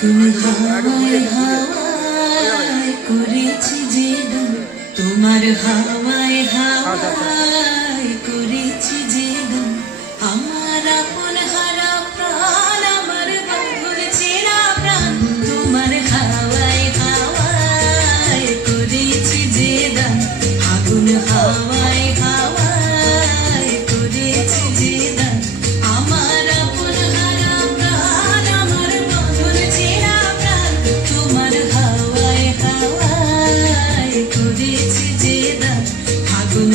তুমি হাওয়ায় হাওয়ায় করেছি যে তোমার হাওয়ায় হাওয়ায়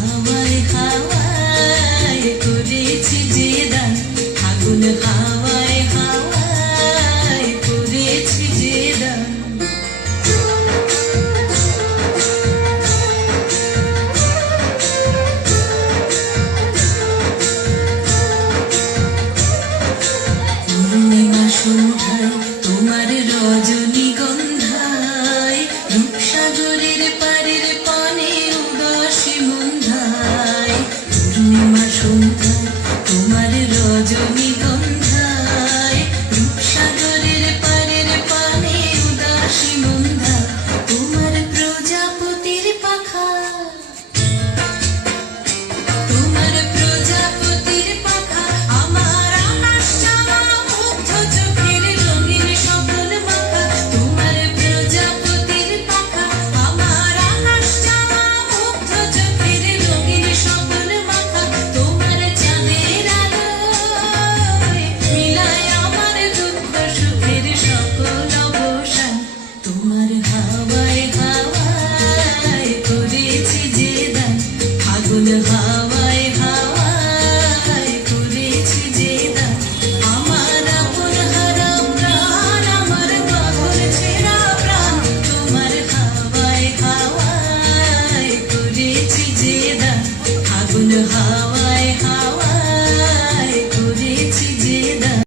Our 温的海。